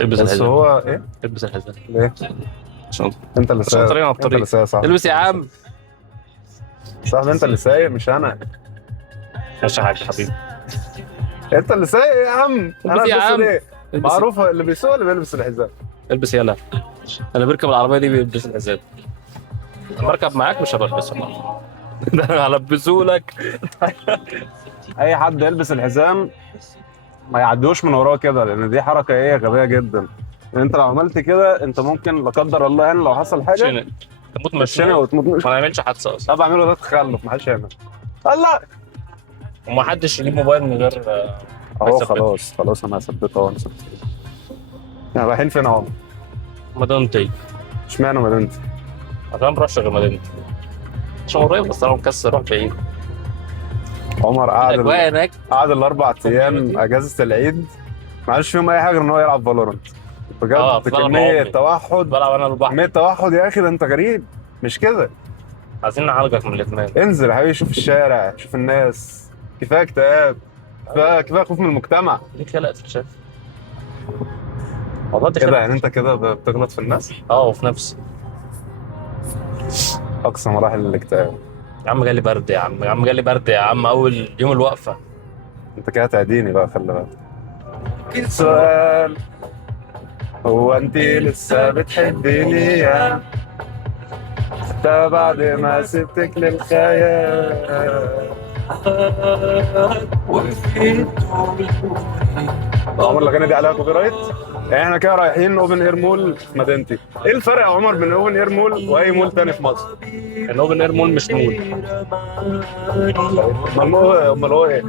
البس بس الحزام. هو ايه؟ البس الحزام ليه؟ عشان انت اللي عشان سايق، طريقنا على انت اللي الطريق. سايق يا صاحبي. البس يا عم. صاحبي انت اللي سايق مش انا. ماشي يا حاج حبيبي. انت اللي سايق يا عم، انا البس يا البسه عم. ليه؟ البس. معروف اللي بيسوق اللي بيلبس الحزام. البس يلا. انا بركب العربيه دي بيلبس الحزام. بركب معاك مش هبلبسه. ده انا هلبسه لك. اي حد يلبس الحزام ما يعدوش من وراه كده، لان دي حركه ايه غبيه جدا. يعني انت لو عملت كده انت ممكن لا قدر الله يعني لو حصل حاجه شنق. تموت تتشنق مشنوق. وتموت. ما نعملش حادثه اصلا. طب اعمله ده تخلف، ما حدش يعمل. الله. ومحدش يجيب موبايل من غير ما اهو يثبته. خلاص خلاص انا هثبته اهو. انا ثبته. احنا رايحين فين اهو؟ مدينتي. اشمعنى مدينتي؟ عشان ما نروحش غير مدينتي. عشان قريب بس انا مكسر اروح بعيد. عمر الاجواء هناك. قعد الاربع ايام كوميونتي. اجازه العيد ما عملش فيهم اي حاجه غير ان هو يلعب فالورنت. بجد بلعب كميه عمري. توحد. بلعب انا كميه لوحدي. توحد يا اخي، ده انت غريب. مش كده. عايزين نعالجك من الادمان. انزل يا حبيبي، شوف الشارع، شوف الناس. كفايه اكتئاب. كفايه خوف من المجتمع. ليك خلق تتشاف. والله دي كده خلق. يعني انت كده بتغلط في الناس. وفي نفسي. اقصى مراحل الاكتئاب. يا عم جالي برد يا عم، يا عم جالي برد يا عم اول يوم الوقفه. انت كده تعديني بقى، خلي بالك. سؤال، هو انت لسه بتحبيني يا ده بعد ما سبتك للخيال؟ عمر الاغاني دي عليها كوبي رايت. يعني احنا كده رايحين اوبن اير مول في مدينتي. ايه الفرق يا عمر بين اوبن اير مول واي مول تاني في مصر؟ الاوبن اير مول مش مول. امال هو ايه؟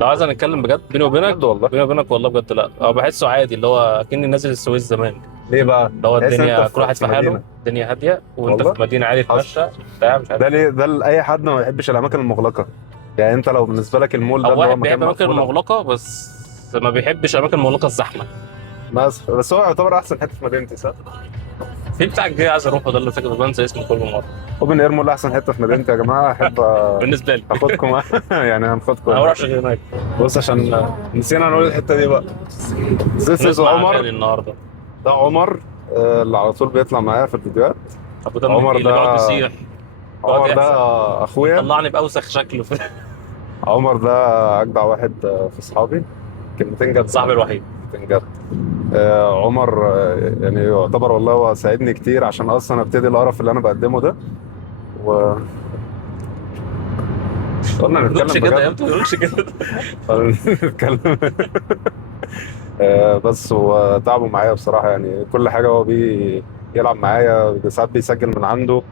لو عايز نتكلم بجد بيني وبينك، بجد والله. بيني وبينك والله بجد، لا هو بحسه عادي اللي هو كأني نازل السويس زمان. ليه بقى؟ اللي هو تحس ان انت الدنيا كل واحد في في حاله، مدينه. الدنيا هاديه وانت والله في مدينه عادي حصل. تتمشى بتاع مش عارف. ده ليه؟ ده لاي حد ما بيحبش الاماكن المغلقه. يعني انت لو بالنسبه لك المول ده او اللي هو واحد مكان بيحب الاماكن مقفول. المغلقه بس ما بيحبش الاماكن المغلقه الزحمه. بس هو يعتبر احسن حته في مدينتي، صح؟ في بتاع الجاي عايز اروحه ده اللي فاكر بنسى اسمه كل مره. اوبن اير مول احسن حته في مدينتي يا جماعه. احب بالنسبه لي. اخدكم يعني هناخدكم انا ما هناك. بروحش غير هناك. بص عشان نسينا نقول الحته دي بقى. This is نسمع اغاني عمر. النهارده. ده عمر اللي على طول بيطلع معايا في الفيديوهات. ابو دم عمر اللي بيقعد ده يصيح. عمر يقعد ده يحزن. اخويا. طلعني باوسخ شكله في. عمر ده اجدع واحد في اصحابي. كلمتين جد. صاحبي الوحيد. كلمتين جد. عمر يعني يعتبر والله هو ساعدني كتير عشان اصلا ابتدي القرف اللي انا بقدمه ده. و قلنا ما تقولش نتكلم كده يا بجد. ابني، ما تقولش كده. نتكلم. بس هو تعبه معايا بصراحة، يعني كل حاجة هو بيلعب معايا، ساعات بيسجل من عنده.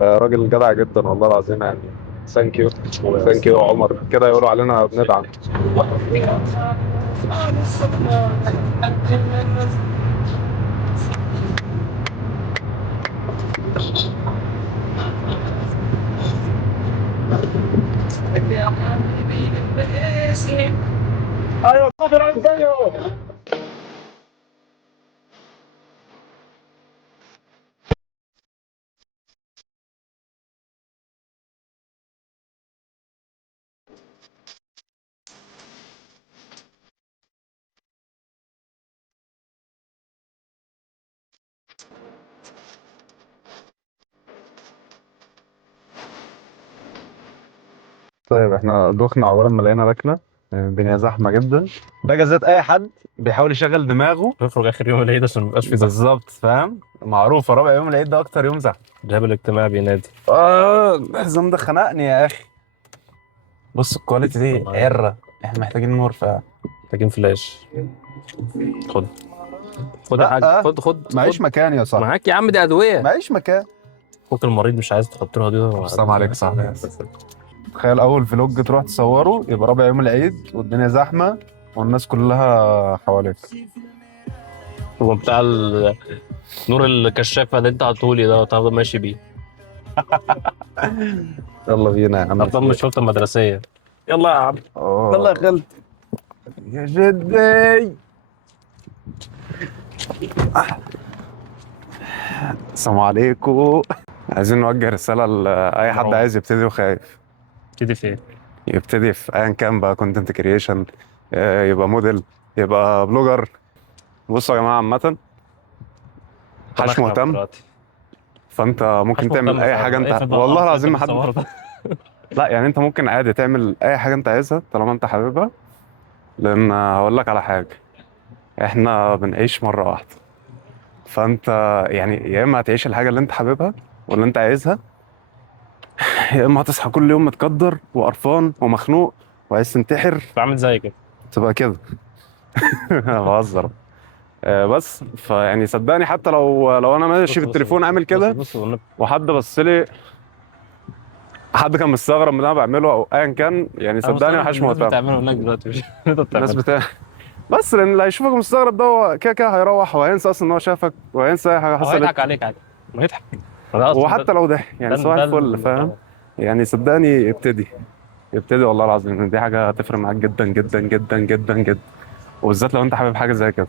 راجل جدع جدا والله العظيم يعني. ثانك يو. ثانك يو عمر، كده يقولوا علينا بندعم. ايوه صابر على الفيديو. طيب احنا دوخنا عقبال ما لقينا ركنة. الدنيا زحمة جدا. ده جزات أي حد بيحاول يشغل دماغه. نخرج اخر يوم العيد عشان ما يبقاش في زحمه. بالظبط، فاهم. معروفة رابع يوم العيد ده أكتر يوم زحمة. الرهاب الاجتماعي بينادي. الحزام ده خنقني يا أخي. بص الكواليتي دي عرة. احنا محتاجين نور محتاجين فلاش. خد. خد يا حاج، لا خد. معيش مكان يا صاحبي. معاك يا عم دي ادويه. معيش مكان. اخوك المريض مش عايز تحط له هديه. السلام عليكم صاحبي. تخيل أول فلوج تروح تصوره يبقى رابع يوم العيد والدنيا زحمة والناس كلها حواليك. هو بتاع نور الكشافه اللي انت عطولي ده وتفضل ماشي بيه. يلا بينا يا عم. افضل من الشرطه المدرسيه. يلا يا عم. يلا يا خالد. يا جدي. السلام عليكم. عايزين نوجه رسالة لأي حد عايز يبتدي وخايف. ابتدي فين؟ يبتدي في أيا كان بقى، كونتنت كرييشن، يبقى موديل، يبقى بلوجر. بصوا يا جماعه، عامه حاش تنخنق مهتم، دلوقتي. فانت مش ممكن تعمل مهتم اي حاجه فعلا، انت، اقفل بقى والله القرف اللي انت العظيم ما حد. بتصوره ده. لا يعني انت ممكن عادي تعمل اي حاجه انت عايزها طالما انت حاببها، لان هقول لك على حاجه، احنا بنعيش مره واحده، فانت يعني يا اما هتعيش الحاجه اللي انت حاببها واللي انت عايزها، يا اما هتصحى كل يوم متقدر وقرفان ومخنوق وعايز تنتحر. بعمل زي كده. تبقى كده. بهزر. بس فيعني صدقني، حتى لو انا ماشي بص بص بالتليفون بص عامل بص كده بص والنبي. وحد بص لي، حد كان مستغرب من اللي انا بعمله او ايا كان، يعني انا صدقني مستغرب محدش ان الناس مهتم. بتعمله هناك دلوقتي، مش انت الناس بتعمله. بس لان اللي هيشوفك مستغرب ده هو كده كده هيروح وهينسى اصلا ان هو شافك وهينسى اي حاجه هو هيضحك حصلت. عليك عادي، ما يضحك. ما ده اصلا وحتى لو ده يعني صباح الفل، فاهم؟ اه. يعني صدقني ابتدي والله العظيم، إن دي حاجه هتفرق معاك جدا جدا جدا جدا جدا، وبالذات لو انت حابب حاجه زي كده.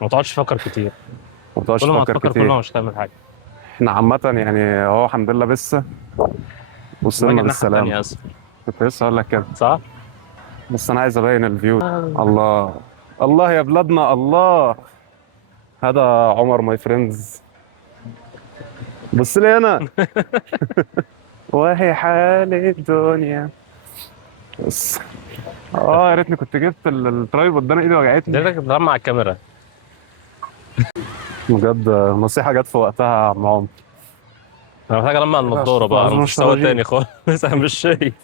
ما تقعدش تفكر كتير. ما تقعدش كل ما تفكر هتفكر كل كتير. ما مش هتعمل حاجه. احنا عامه يعني هو الحمد لله لسه باجي وصلنا الناحيه بالسلام. التانيه اسف. كنت لسه اقول لك كده، صح؟ بس انا عايز ابين الفيو. الله، الله يا بلادنا، الله. هذا عمر ماي فريندز. بص لي هنا. وهي حال الدنيا. بس يا ريتني كنت جبت الترايبود ده، انا ايدي وجعتني. لقيتك بتلمع على الكاميرا. بجد نصيحة جت في وقتها يا عم عمر. انا محتاج المع كده النضاره استغفر الله بقى، انا العظيم في مش مستوى الرجيم. تاني خالص. انا مش شايف.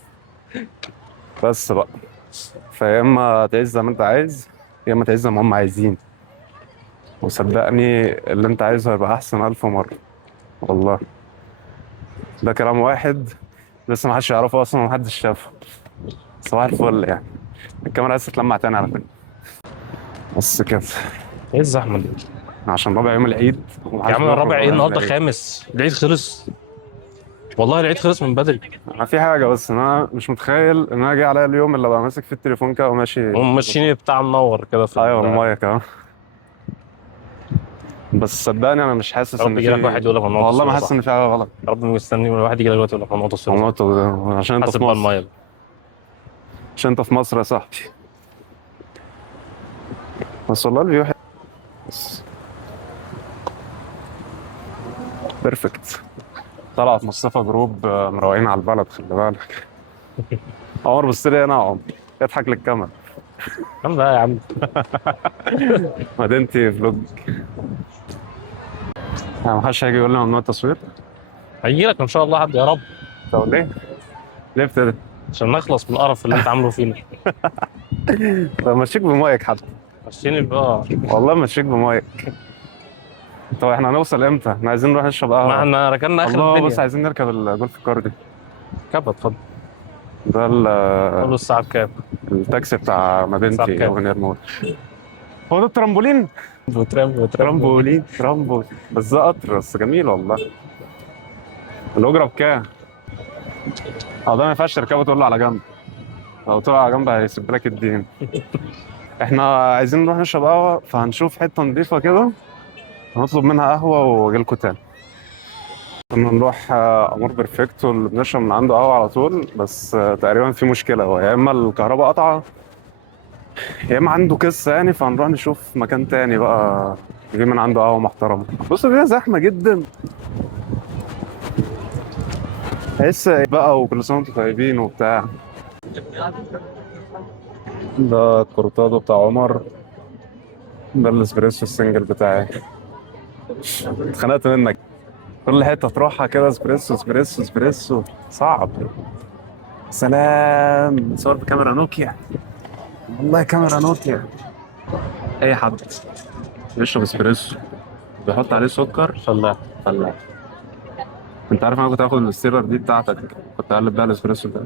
بس بقى، فيا اما تعيش زي ما انت عايز، يا اما تعيش زي ما هم عايزين، وصدقني اللي انت عايزه هيبقى احسن الف مرة. والله ده كلام واحد لسه ما حدش يعرفه اصلا ومحدش شافه. صباح الفل يعني. الكاميرا لسه تلمع تاني على فكرة. بس كده، ايه الزحمه دي؟ عشان ربع يوم العيد يا ومحدش عم بيخرج الرابع ايه؟ ربع يوم النهارده العيد. خامس، العيد خلص. والله العيد خلص من بدري. انا في حاجة، بس ان انا مش متخيل ان انا جاي عليا اليوم اللي ابقى ماسك فيه التليفون كده وماشي وماشيين بالتليفون. بتاع منور كده في ايوه المايه كمان. بس صدقني انا مش يا حاسس رب ان يجي لك في، واحد يقول لك ممنوع والله ما تصوير حاسس صح. ان في حاجة غلط. يا رب مستني واحد يجي لك دلوقتي يقول لك ممنوع تصوير والله صح. عشان انت حاسب في بقى مصر. المايه. عشان انت في مصر يا صاحبي. بس والله الفيو حلو. بس بيرفكت. طلعت مصطفى جروب مروقين على البلد، خلي بالك. عمر بص لي هنا يا عمر، اضحك للكاميرا. الحمد لله يا عم. مدينتي فلوج. يعني ما حدش هيجي يقول لي ممنوع التصوير. هيجي لك ان شاء الله حد، يا رب. طب ليه؟ ليه ابتدي؟ عشان نخلص من القرف اللي انت عامله فينا. طب مشيك بمايك حتى. عشان بقى. والله مشيك بمايك. طب احنا هنوصل امتى؟ احنا عايزين نروح نشرب ما قهوة. احنا ركننا اخر الله، بص الدنيا. عايزين نركب الجولف كار دي. كام اتفضل؟ ده قول له الساعه بكام؟ التاكسي بتاع الساعه مدينتي بكام؟ اوفنير مول. هو ده الترامبولين؟ وترام. ترامبولين بس ده قطر، بس جميل والله. الأجرة بكام؟ ده ما ينفعش تركبه تقول له على جنب، لو طلع على جنب هيسيب لك الدين. احنا عايزين نروح نشرب قهوة، فهنشوف حتة نضيفة كده هنطلب منها قهوة واجيلكوا تاني. كنا نروح أمور بيرفكتو اللي بنشرب من عنده قهوة على طول، بس تقريبا في مشكلة، هو يا إما الكهرباء قطعة يا إما عنده قصة يعني، فهنروح نشوف مكان تاني بقى نجيب من عنده قهوة محترمة. بص الدنيا زحمة جدا، تحس بقى وكل سنة وانتم طيبين وبتاع. ده الكورتادو بتاع عمر، ده الاسبريسو السنجل بتاعي. اتخنقت منك، كل حتة تروحها كده اسبريسو اسبريسو اسبريسو، صعب. سلام، صور بكاميرا نوكيا، والله كاميرا نوكيا. اي حد بيشرب اسبريسو بيحط عليه سكر فلاح. فلاح. انت عارف انا كنت هاخد الستيرر دي بتاعتك، كنت هقلب بيها الاسبريسو ده،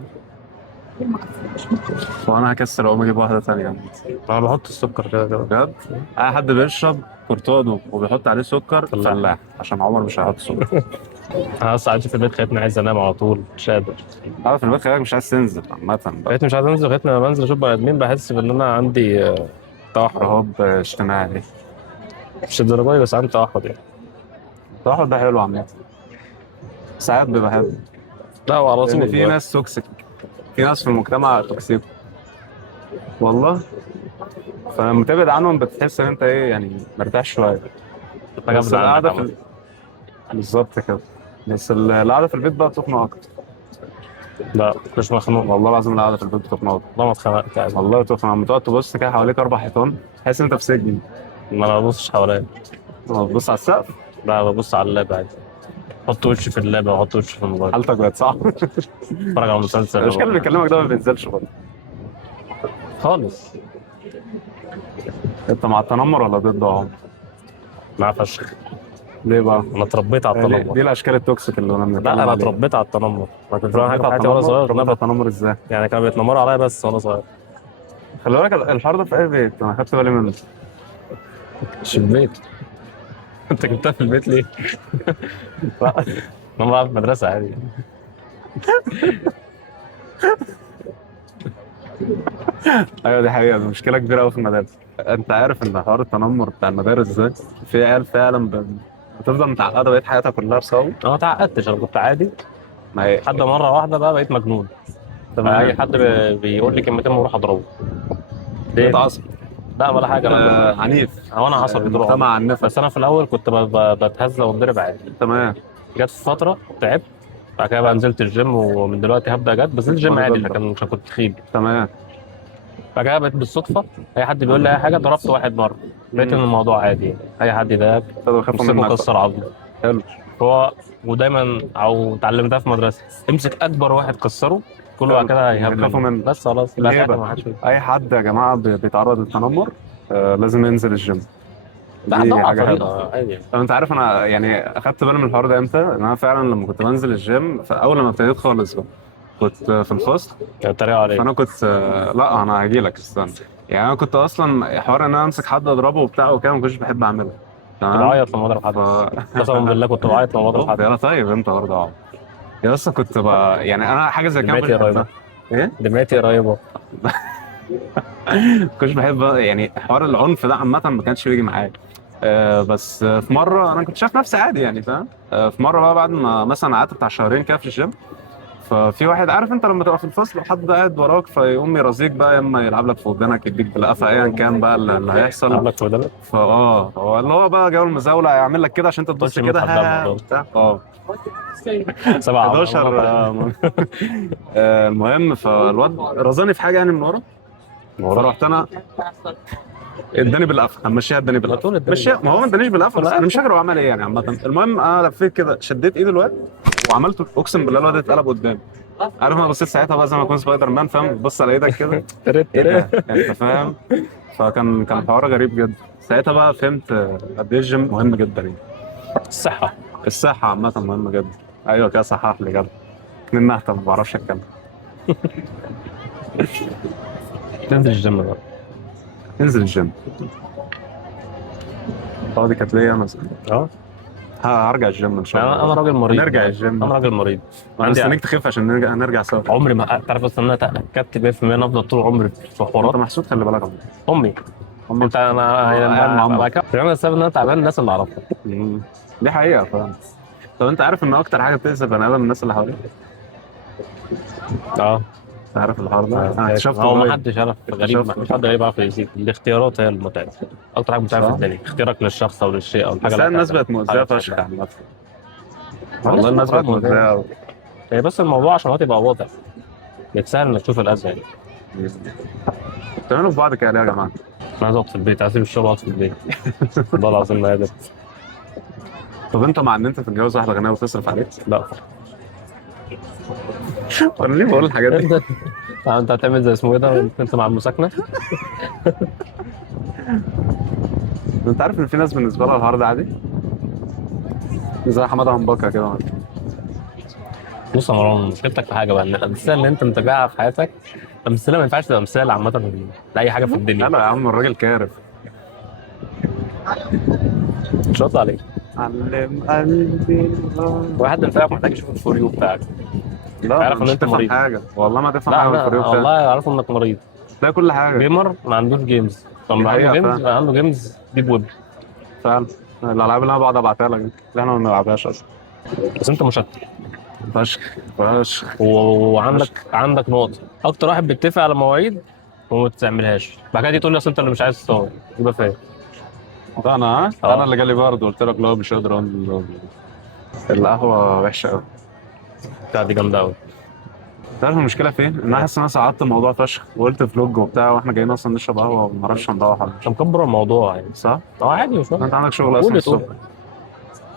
وانا هكسر اقوم اجيب واحدة تانية. انا بحط السكر كده كده. بجد اي حد بيشرب كورتادو وبيحط عليه سكر فلاح. فلاح، عشان عمر مش هيحط سكر. انا اصلا قاعد في البيت خليتني عايز انام على طول، مش قادر. عارف في البيت خليك مش عايز تنزل عامة بقى. خليتني مش عايز انزل، خليتني لما بنزل اشوف بني ادمين بحس بان انا عندي توحد. رهاب اجتماعي. مش الدرجه دي، بس عندي توحد يعني. التوحد ده حلو عامة، ساعات بيبقى حلو، لا هو على لأن طول في دلوقتي. ناس توكسيك، في ناس في المجتمع توكسيك والله. فلما تبعد عنهم بتحس ان انت ايه يعني مرتاح شويه. حاجه بس بتزعلك القعده عامة. بالظبط كده. بس القعده في البيت بقى بتخنق اكتر. لا مش مخنوق. والله العظيم القعده في البيت بتخنق اكتر. والله ما اتخنقت يعني. والله بتخنق لما تقعد تبص كده حواليك 4 حيطان تحس ان انت في سجن. ما انا ببصش حواليا. بتبص على السقف. لا ببص على اللاب عادي. احط وشي في اللاب واحط وشي في الموبايل. حالتك بقت صعبه. اتفرج على مسلسل المشكله اللي بيكلمك ده ما بينزلش برضه. خالص. انت مع التنمر ولا ضده يا عمر؟ مع فشخ. ليه بقى؟ انا اتربيت على دي التنمر. الاشكال التوكسيك اللي انا لا بنتكلم انا عليها. اتربيت على التنمر. ما كنتش بعمل حاجه اتربيت في على حياتي وانا التنمر؟ صغير اتربيت على نبت. التنمر ازاي؟ يعني كانوا بيتنمروا عليا بس وانا صغير. خلي بالك الحوار ده في اي بيت انا خدت بالي منه. مش في البيت. انت جبتها في البيت ليه؟ لا. انا بلعب في المدرسه عادي. ايوه دي حقيقه، دي مشكله كبيره قوي في المدارس. انت عارف ان حوار التنمر بتاع المدارس ده في عيال فعلا بتفضل متعقده بقيت حياتها كلها بسببه. انا ما اتعقدتش، انا كنت عادي ما هي لحد مره واحده بقى بقيت مجنون. اي تمام. حد بيقول لي كلمتين بروح اضربه. ليه؟ بتعصب. لا ولا حاجه انا. عنيف. هو انا عصبي طول المجتمع عمري. عنفك. بس انا في الاول كنت بتهزى واتضرب عادي. تمام. جت في فتره تعبت. بعد كده بقى نزلت الجيم ومن دلوقتي هبدا جد، بس نزلت الجيم عادي عشان كنت تخيب. تمام. بعد كده بقيت بالصدفه اي حد بيقول لي اي حاجه ضربت واحد مره. لقيت ان الموضوع عادي يعني. اي حد يضايقك ابتدوا يخافوا امسكه منك. كسر عظمه. حلو. هو ودايما او اتعلمتها في مدرسه، امسك اكبر واحد كسره كله بعد كده هيهاب يخافوا منه. منك. بس خلاص لا الهيبة. ساعتها ما حدش. اي حد يا جماعه بيتعرض للتنمر لازم ينزل الجيم. لا دي دور على حاجه حلوه. طريقه عادي. طب انت عارف انا يعني اخدت بالي من الحوار ده امتى؟ ان انا فعلا لما كنت بنزل الجيم فاول لما ابتديت خالص بقى كنت في الفصل. اتريقوا عليه. فانا كنت لا انا هجي لك استنى. يعني انا كنت اصلا حوار ان انا امسك حد اضربه وبتاع وكده ما كنتش بحب اعمله. كنت تمام. بعيط لما اضرب حد. قسما بالله كنت بعيط لما اضرب حد. يا طيب انت برضه عم. يا اسطى كنت بقى يعني انا حاجه زي كده ما دمعتي كنتش قريبه. بحبها. ايه؟ دمعتي قريبه. ما كنتش بحب يعني حوار العنف ده عامه ما كانش بيجي معايا. بس في مره انا كنت شايف نفسي عادي يعني فاهم. في مره بقى بعد ما مثلا قعدت بتاع شهرين كده في الجيم. ففي واحد عارف انت لما تبقى في الفصل وحد قاعد وراك فيقوم يرازيك بقى يا اما يلعب لك في ودنك يديك بالقفا ايا كان بقى اللي هيحصل. عاملك في ودنك. هو اللي هو بقى جو المزاوله هيعمل لك كده عشان انت تبص خش من كده الحمام برضه. بتاع 7 11 المهم فالواد رزاني في حاجه يعني من ورا. فرحت انا اداني بالقفا همشيها اداني بالقفا طول الدنيا. مشيها ما هو ما ادانيش بالقفا بس انا مش فاكر هو عمل ايه يعني عامه. المهم انا لفيت كده شديت ايد الواد وعملته اقسم بالله الواد اتقلب قدامي. عارف انا بصيت ساعتها بقى زي ما اكون سبايدر مان فاهم بتبص على ايدك كده. ايه ده انت فاهم. كان حوار غريب جدا. ساعتها بقى فهمت قد ايه الجيم مهم جدا يعني. الصحه. الصحه عامه مهمه جدا. ايوه كده صحح لي جد. اتنين نهتم ما بعرفش اتكلم. تنزل الجيم بقى. انزل الجيم. دي كانت ليا مثلا. اه هرجع الجيم ان شاء الله. انا راجل مريض. نرجع الجيم. انا راجل مريض. انا مستنيك تخف عشان نرجع سوا. عمري ما تعرف اصلا ان انا تاكدت 100% ان افضل طول عمري في انت حوارات. محسود خلي بالك. امي. انت انا كمان السبب ان انا تعبان الناس اللي اعرفها. دي حقيقه فعلا. طب انت عارف ان اكتر حاجه بتأذي بني ادم الناس اللي حواليك؟ اه عارف الحوار ده؟ انا اكتشفته هو ما قريب. حدش عارف غريب. مش حد غريب يعرف يزيد. الاختيارات هي المتعبه. اكتر حاجه متعبه في صح. الدنيا اختيارك للشخص او للشيء او الحاجه بس اللي الناس هتعملها. بقت مؤذيه فشخ عامه. والله والله الناس بقت مؤذيه قوي. هي بس الموضوع عشان هو تبقى واضح بيتسهل انك تشوف الاذى يعني. بتعملوا في بعض كده ليه يا جماعه؟ انا عايز اقعد في البيت، عايز اسيب الشغل واقعد في البيت. والله العظيم ما قادر. طب انت مع ان انت تتجوز واحده غنيه وتصرف عليك؟ لا انا ليه بقول الحاجات دي؟ انت هتعمل زي اسمه ايه ده انت مع المساكنه. انت عارف ان في ناس بالنسبه لها الحوار ده عادي؟ زي حماده همبكه كده. بص يا مروان، مشكلتك في حاجه بقى ان الامثله اللي انت متابعها في حياتك امثله ما ينفعش تبقى امثله عامه لاي حاجه في الدنيا. لا يا عم الراجل كارف. مش هطلع عليك. علم قلبي. واحد من فريقك محتاج يشوف الفور يو بتاعك. لا عارف ان مش انت تفهم مريض. حاجه والله ما تفهم لا حاجه من انا الفريق بتاعك. والله عارف انك مريض. تلاقي كل حاجه. جيمر ما عندوش جيمز. لما عنده حقيقة جيمز فعلا. يبقى عنده جيمز ديب ويب. فعلا. الالعاب اللي انا بقعد ابعتها لك دي اللي احنا ما بنلعبهاش اصلا. بس انت مشتت. فشخ. وعندك نقطه اكتر واحد بيتفق على مواعيد وما تعملهاش بعد كده تيجي تقول لي اصل انت اللي مش عايز تصور، يبقى فاهم. ده انا ها؟ اه. انا اللي جالي برضه قلت لك لا مش قادر القهوه وحشه قوي. بتاع دي جامده قوي. تعرف المشكله فين؟ ان انا حاسس ان انا صعدت الموضوع فشخ وقلت فلوج وبتاع واحنا جايين اصلا نشرب قهوه وما نعرفش نروح على انت مكبر الموضوع يعني. صح؟ اه عادي مش مهم. انت عندك شغل قول اصلا لي تقول، الصبح.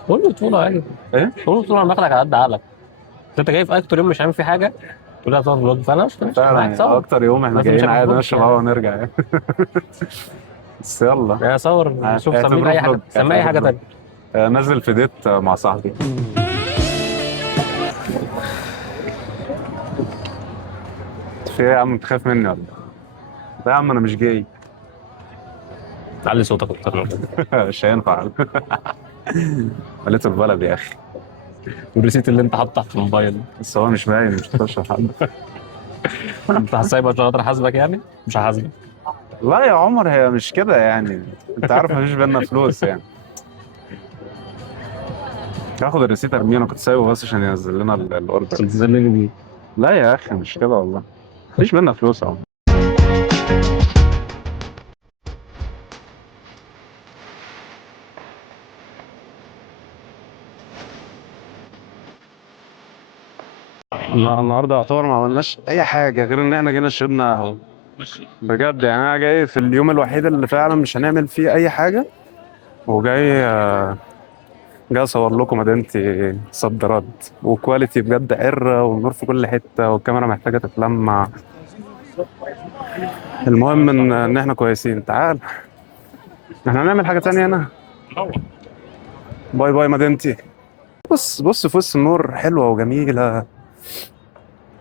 قول لي تقول عادي. ايه؟ قول لي تقول انا باخدك على قد عقلك. انت جاي في اكتر يوم مش عامل فيه حاجه تقول لي هتصور فلوج، فانا مش فعلا معاك يعني صور. اكتر يوم احنا بس مش جايين هيبقى عادي فلوج نشرب يعني. قهوه ونرجع يعني. بس يلا. يعني صور شوف سميه اعتبروه اي حاجه، فلوج، سميه اي حاجه تانيه. نزل في ديت مع صاحبي. في ايه يا عم تخاف مني ولا إيه؟ لا يا عم انا مش جاي. علي صوتك اكتر من كده. مش هينفع. قلت البلد يا اخي. والريسيت اللي انت حاطه في الموبايل بس هو مش باين مش هتشرح حد. انت هسايبه عشان اقدر احاسبك يعني؟ مش هحاسبك. لا يا عمر هي مش كده يعني. انت عارف مفيش بينا فلوس يعني. هاخد الريسيت ارميه، انا كنت سايبه بس عشان ينزل لنا الاوردر. تنزلني بيه. لا يا اخي مش كده والله. مفيش بينا فلوس يا عمر. النهارده يعتبر ما عملناش اي حاجه غير ان احنا جينا شربنا قهوه. بجد يعني انا جاي في اليوم الوحيد اللي فعلا مش هنعمل فيه اي حاجه، وجاي جاي اصور لكم مدينتي صد رد وكواليتي بجد عره والنور في كل حته والكاميرا محتاجه تتلمع. المهم ان احنا كويسين. تعال احنا هنعمل حاجه تانية هنا. باي باي مدينتي. بص بص في وسط النور حلوه وجميله.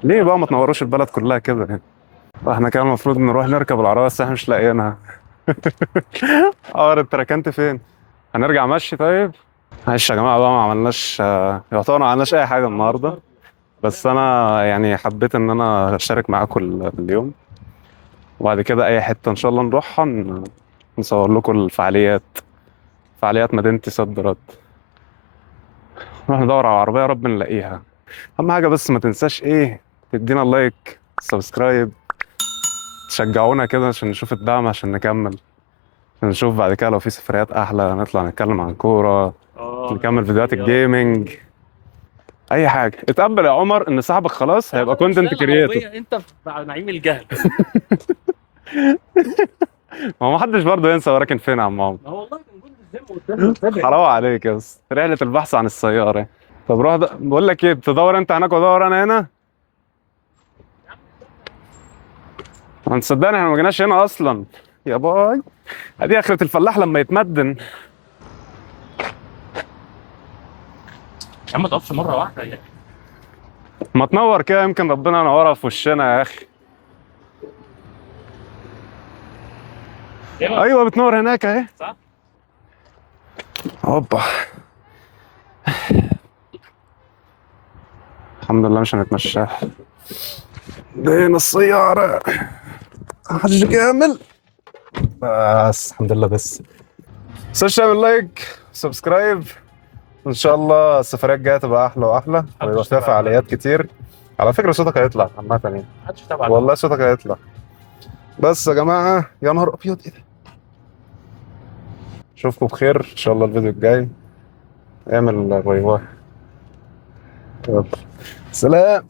ليه بقى ما تنوروش البلد كلها كده يعني؟ احنا كان المفروض نروح نركب العربيه بس احنا مش لاقيينها. اه انت ركنت فين؟ هنرجع مشي طيب؟ معلش يا جماعه بقى ما عملناش يعتبر ما عملناش اي حاجه النهارده. بس انا يعني حبيت ان انا اشارك معاكم اليوم. وبعد كده اي حته ان شاء الله نروحها نصور لكم الفعاليات، فعاليات مدينتي صد رد. نروح ندور على العربيه يا رب نلاقيها. اهم حاجه بس ما تنساش ايه، تدينا لايك سبسكرايب، تشجعونا كده عشان نشوف الدعم عشان نكمل. نشوف بعد كده لو في سفريات احلى نطلع نتكلم عن كوره، نكمل فيديوهات الجيمنج. اي حاجه اتقبل يا عمر ان صاحبك خلاص هيبقى كونتنت كريتور. انت في نعيم الجهل. ما هو محدش برضه ينسى هو راكن فين يا عم عمر. والله كان جول الزم. حرام عليك يا اسطى، رحله البحث عن السياره. طب روح بقول لك ايه، تدور انت هناك وادور انا هنا. انت صدقني احنا ما جيناش هنا اصلا. يا باي. ادي اخرة الفلاح لما يتمدن. يا عم ما تقفش مره واحده يعني. ما تنور كده يمكن ربنا ينورها في وشنا يا اخي. ايوه بتنور هناك اهي. صح. هوبا. الحمد لله مش هنتمشى. دين السيارة. محدش كامل. بس الحمد لله بس. متنساش تعمل لايك سبسكرايب. ان شاء الله السفريات الجايه تبقى احلى واحلى ويبقى فيها فعاليات كتير. على فكره صوتك هيطلع عامه يعني. محدش تابع. والله صوتك هيطلع. بس يا جماعه يا نهار ابيض ايه ده. اشوفكم بخير ان شاء الله الفيديو الجاي. اعمل باي باي. يلا. سلام.